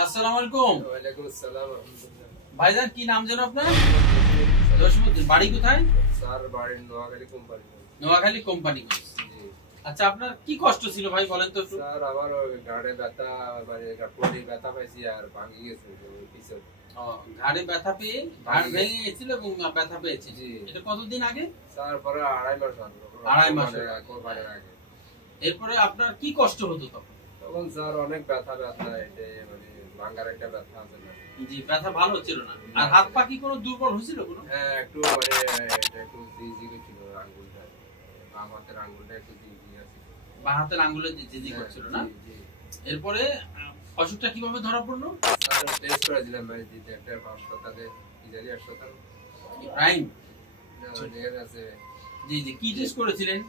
আসসালামু আলাইকুম। ওয়ালাইকুম আসসালাম। ভাইজান কি নাম যেন আপনার? জসিমউদ্দিন। বাড়ি কোথায়? স্যার বাড়ি নোয়াখালী কোম্পানি। নোয়াখালী কোম্পানি। আচ্ছা, আপনার কি কষ্ট ছিল ভাই বলেন তো একটু। স্যার আমার ঘাড়ে ব্যথা, মানে কোটি ব্যথা পাইছি আর ভাঙি গেছে পিছন। ঘাড়ে ব্যথা পেয়ে ঘাড় ভেঙে গেছিল এবং ব্যথা পেয়েছে। এটা কতদিন আগে? স্যার পরে 2.5 মাস আগে। 2.5 মাস কোরবানির আগে। এরপরে আপনার কি কষ্ট হতো তখন? তখন স্যার অনেক ব্যথা এটা মানে ভাঙার একটা ব্যথা আছে না। জি, ব্যথা ভালো ছিল না। আর হাত পা কি কোনো দুর্বল হয়েছিল কোনো? হ্যাঁ, একটু মানে এটা একটু জিজি ছিল আঙ্গুলটা। বাম হাতের আঙ্গুলটা একটু জিজি আছে। বাম হাতের আঙ্গুলে জিজি করছিল না? এরপরে অসুখটা কিভাবে ধরা পড়লো? স্যার টেস্ট করেছিলাম ভাই, একটা হাসপাতালে, ইজারি হাসপাতাল প্রাইম আছে। জি জি, কি টেস্ট করেছিলেন?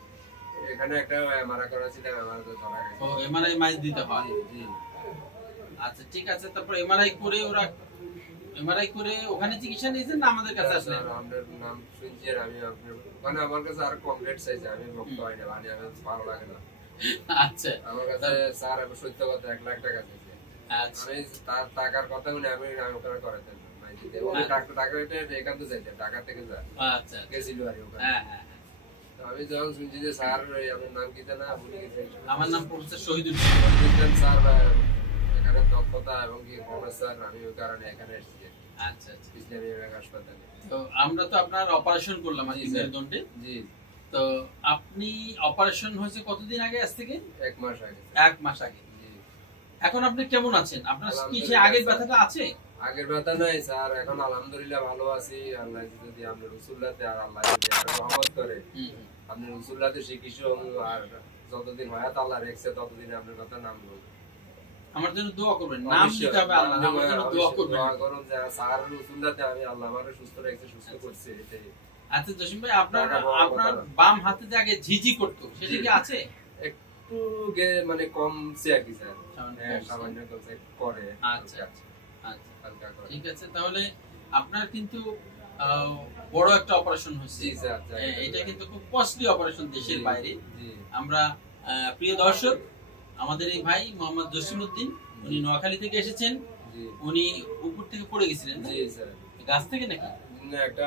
এখানে একটা এমআরআই করেছিলাম, এমআরআই তো ধরা গেছে। ও, এমআরআই মাইজ দিতে হয়। জি। আচ্ছা ঠিক আছে, তারপর এমআরআই করে ওখানে চিকিৎসা নিয়েছেন না আমাদের কাছে আসলে? স্যার আপনার নাম শুনছি আর আমি আপনার মানে আমার কাছে আর কমপ্লিট চাইছে, আমি ভক্ত হয় না, মানে আমি ভালো লাগে না। আচ্ছা, আমার কাছে স্যার আমি সত্য কথা 1 লাখ টাকা চাইছে। আচ্ছা, আমি তার টাকার কথা শুনে আমি ওখানে করাতেন মানে দিতে ওই টাকা এটা এখান থেকে যাইতে ঢাকা থেকে যায়। আচ্ছা গেছিল আর ওখানে। হ্যাঁ হ্যাঁ। আমি যখন শুনছি যে স্যার আপনার নাম কি না ভুলে গেছি। আমার নাম প্রফেসর শহীদুল স্যার এখানে দক্ষতা এবং কি প্রফেসর, আমি ওই কারণে এখানে এসেছি। আচ্ছা আচ্ছা, ইসলামী হাসপাতালে। তো আমরা তো আপনার অপারেশন করলাম আজকে মেরুদণ্ডে। জি। তো আপনি অপারেশন হয়েছে কতদিন আগে? আজ থেকে 1 মাস আগে। 1 মাস আগে। জি। এখন আপনি কেমন আছেন? আপনার কি সে আগের ব্যথাটা আছে? আগের ব্যথা নাই স্যার, এখন আলহামদুলিল্লাহ ভালো আছি। আল্লাহ যদি আপনার রাসূলুল্লাহতে আর আল্লাহ যদি আপনার রহমত করে, আপনি রাসূলুল্লাহতে শিখিছো আর যতদিন হায়াত আল্লাহ রেখেছে ততদিন আপনার কথা নাম বলবো। আমার জন্য দোয়া করবেন, নাম দিতে হবে আল্লাহ, আমার জন্য দোয়া করবেন। দোয়া করুন যে স্যার রাসূলুল্লাহতে আমি আল্লাহ আমারে সুস্থ রেখেছে, সুস্থ করছে এটাই। আচ্ছা জসিম ভাই, আপনার বাম হাতে যে আগে ঝিঝি করতো সেটা কি আছে? একটু মানে কমছে আর কি স্যার, সামান্য কমছে করে। আচ্ছা আচ্ছা আচ্ছা, ঠিক আছে। তাহলে আপনার কিন্তু বড় একটা অপারেশন হচ্ছে। এটা কিন্তু খুব কস্টলি অপারেশন দেশের বাইরে। আমরা প্রিয় দর্শক, আমাদের এই ভাই মোহাম্মদ জসিমউদ্দিন, উনি নোয়াখালী থেকে এসেছেন। উনি উপর থেকে পড়ে গেছিলেন। গাছ থেকে নাকি একটা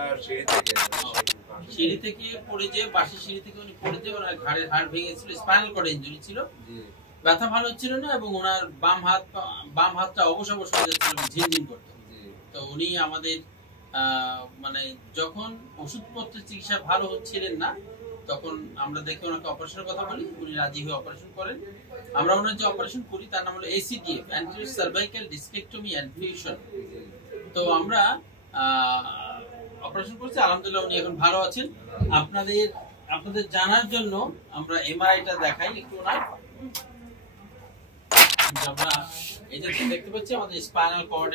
সিঁড়ি থেকে পড়ে যে বাসি সিঁড়ি থেকে উনি পড়ে যে ওনার ঘাড়ের হাড় ভেঙে গেছিল, স্পাইনাল কর্ড ইনজুরি ছিল। ব্যথা ভালো হচ্ছিল না এবং ওনার বাম হাতটা অবশ হয়ে যাচ্ছিল, ঝিনঝিন করতো। তো উনি আমাদের মানে যখন ওষুধপত্রের চিকিৎসা ভালো হচ্ছিলেন না, তখন আমরা দেখে ওনাকে অপারেশনের কথা বলি, উনি রাজি হয়ে অপারেশন করেন। আমরা ওনার যে অপারেশন করি তার নাম হলো ACDF, anterior cervical discectomy and fusion. তো আমরা অপারেশন করছি, আলহামদুলিল্লাহ উনি এখন ভালো আছেন। আপনাদের জানার জন্য আমরা এমআরআইটা দেখাই একটু ওনার। আমরা এই যে দেখতে পাচ্ছি আমাদের স্পাইনাল কর্ড,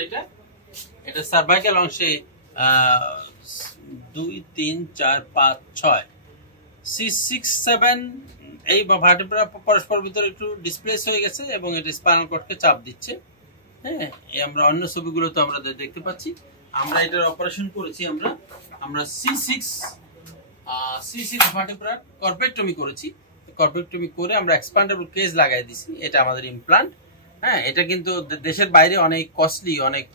এটা সার্ভাইকাল অংশে 2 3 4 5 6 6 7 এই ভার্টেব্রা পরস্পর ভিতরে একটু ডিসপ্লেস হয়ে গেছে এবং এটা স্পাইনাল কর্ডকে চাপ দিচ্ছে। হ্যাঁ, আমরা অন্য ছবিগুলো তো আমরা দেখতে পাচ্ছি। আমরা এটার অপারেশন করেছি, আমরা C6 ভার্টেব্রা কর্পেক্টমি করেছি। কর্পেক্টমি করে আমরা এক্সপ্যান্ডেবল কেজ লাগাই দিছি। এটা আমাদের ইমপ্লান্ট। হ্যাঁ, এটা কিন্তু দেশের বাইরে অনেক কস্টলি, অনেক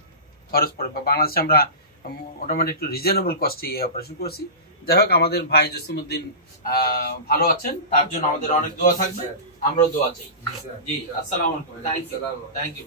খরচ পড়ে। বাংলাদেশে আমরা মোটামুটি একটু রিজনেবল কস্টে এই অপারেশন করছি। যাই হোক, আমাদের ভাই জসিমউদ্দিন ভালো আছেন, তার জন্য আমাদের অনেক দোয়া থাকবে, আমরাও দোয়া চাই। জি, আসসালামু আলাইকুম। Thank you.